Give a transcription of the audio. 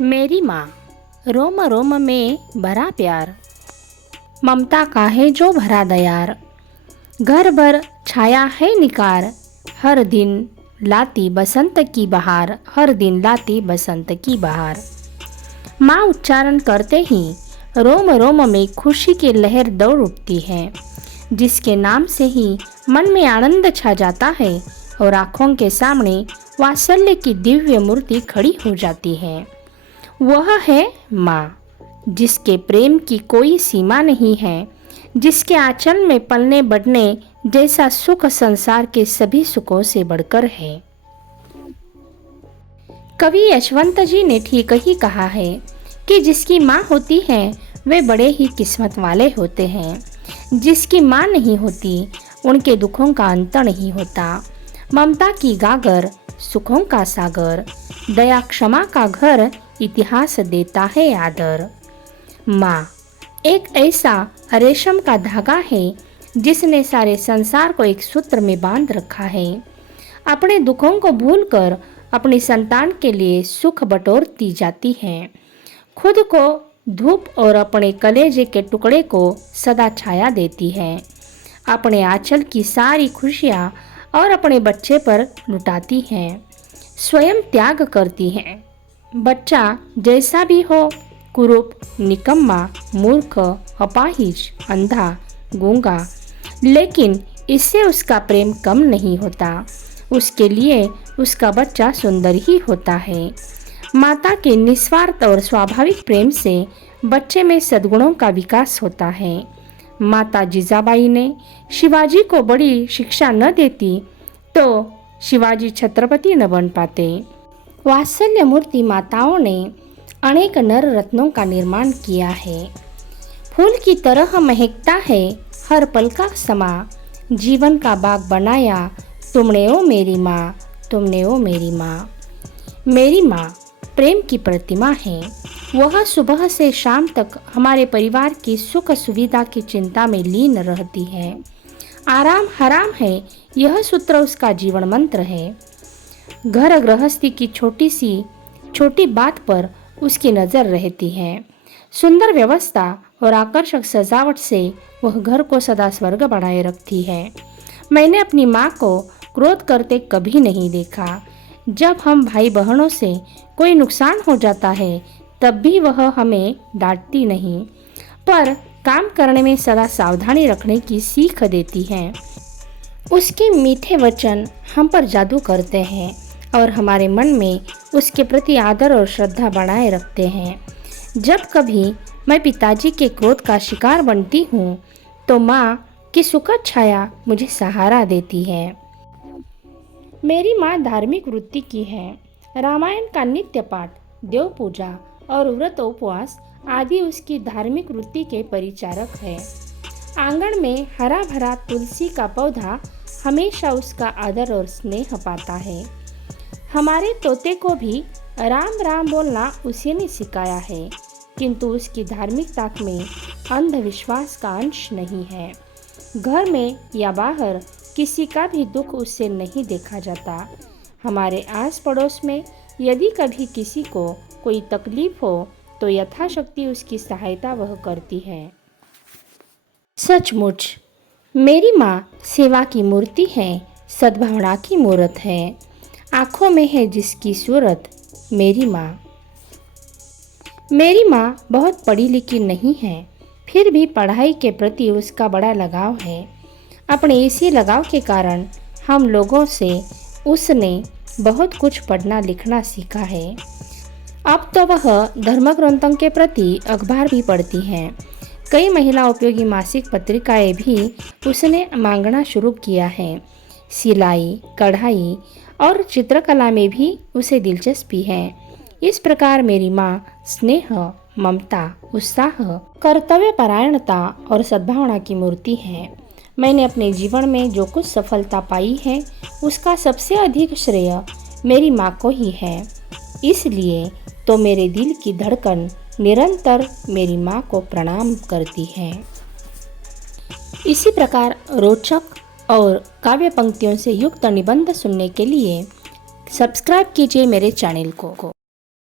मेरी माँ, रोम रोम में भरा प्यार, ममता का है जो भरा दयार। घर भर छाया है निकार, हर दिन लाती बसंत की बहार, हर दिन लाती बसंत की बहार। माँ उच्चारण करते ही रोम रोम में खुशी की लहर दौड़ उठती है, जिसके नाम से ही मन में आनंद छा जाता है और आँखों के सामने वात्सल्य की दिव्य मूर्ति खड़ी हो जाती है। वह है माँ, जिसके प्रेम की कोई सीमा नहीं है, जिसके आंचल में पलने बढ़ने जैसा सुख संसार के सभी सुखों से बढ़कर है। कवि यशवंत जी ने ठीक ही कहा है कि जिसकी माँ होती है वे बड़े ही किस्मत वाले होते हैं। जिसकी माँ नहीं होती उनके दुखों का अंत नहीं होता। ममता की गागर, सुखों का सागर, दया क्षमा का घर, इतिहास देता है आदर। माँ एक ऐसा रेशम का धागा है जिसने सारे संसार को एक सूत्र में बांध रखा है। अपने दुखों को भूलकर अपनी संतान के लिए सुख बटोरती जाती है। खुद को धूप और अपने कलेजे के टुकड़े को सदा छाया देती है। अपने आंचल की सारी खुशियाँ और अपने बच्चे पर लुटाती है। स्वयं त्याग करती है। बच्चा जैसा भी हो, कुरूप, निकम्मा, मूर्ख, अपाहिज, अंधा, गूंगा, लेकिन इससे उसका प्रेम कम नहीं होता। उसके लिए उसका बच्चा सुंदर ही होता है। माता के निस्वार्थ और स्वाभाविक प्रेम से बच्चे में सद्गुणों का विकास होता है। माता जिजाबाई ने शिवाजी को बड़ी शिक्षा न देती तो शिवाजी छत्रपति न बन पाते। वात्सल्य मूर्ति माताओं ने अनेक नर रत्नों का निर्माण किया है। फूल की तरह महकता है हर पल का समा, जीवन का बाग बनाया तुमने ओ मेरी माँ, तुमने ओ मेरी माँ। मेरी माँ प्रेम की प्रतिमा है। वह सुबह से शाम तक हमारे परिवार की सुख सुविधा की चिंता में लीन रहती है। आराम हराम है, यह सूत्र उसका जीवन मंत्र है। घर गृहस्थी की छोटी बात पर उसकी नज़र रहती है। सुंदर व्यवस्था और आकर्षक सजावट से वह घर को सदा स्वर्ग बनाए रखती है। मैंने अपनी माँ को क्रोध करते कभी नहीं देखा। जब हम भाई बहनों से कोई नुकसान हो जाता है तब भी वह हमें डांटती नहीं, पर काम करने में सदा सावधानी रखने की सीख देती है। उसके मीठे वचन हम पर जादू करते हैं और हमारे मन में उसके प्रति आदर और श्रद्धा बनाए रखते हैं। जब कभी मैं पिताजी के क्रोध का शिकार बनती हूँ तो माँ की सुखद छाया मुझे सहारा देती है। मेरी माँ धार्मिक वृत्ति की है। रामायण का नित्य पाठ, देव पूजा और व्रत उपवास आदि उसकी धार्मिक वृत्ति के परिचारक है। आंगन में हरा भरा तुलसी का पौधा हमेशा उसका आदर और स्नेह पाता है। हमारे तोते को भी राम राम बोलना उसी ने सिखाया है, किंतु उसकी धार्मिकता में अंधविश्वास का अंश नहीं है। घर में या बाहर किसी का भी दुख उससे नहीं देखा जाता। हमारे आस पड़ोस में यदि कभी किसी को कोई तकलीफ हो तो यथाशक्ति उसकी सहायता वह करती है। सचमुच मेरी माँ सेवा की मूर्ति है, सद्भावना की मूरत है। आँखों में है जिसकी सूरत, मेरी माँ। मेरी माँ बहुत पढ़ी लिखी नहीं है, फिर भी पढ़ाई के प्रति उसका बड़ा लगाव है। अपने इसी लगाव के कारण हम लोगों से उसने बहुत कुछ पढ़ना लिखना सीखा है। अब तो वह धर्म ग्रंथों के प्रति अखबार भी पढ़ती हैं। कई महिला उपयोगी मासिक पत्रिकाएं भी उसने मांगना शुरू किया है। सिलाई, कढ़ाई और चित्रकला में भी उसे दिलचस्पी है। इस प्रकार मेरी माँ स्नेह, ममता, उत्साह, कर्तव्य परायणता और सद्भावना की मूर्ति है। मैंने अपने जीवन में जो कुछ सफलता पाई है उसका सबसे अधिक श्रेय मेरी माँ को ही है। इसलिए तो मेरे दिल की धड़कन निरंतर मेरी माँ को प्रणाम करती है। इसी प्रकार रोचक और काव्य पंक्तियों से युक्त निबंध सुनने के लिए सब्सक्राइब कीजिए मेरे चैनल को।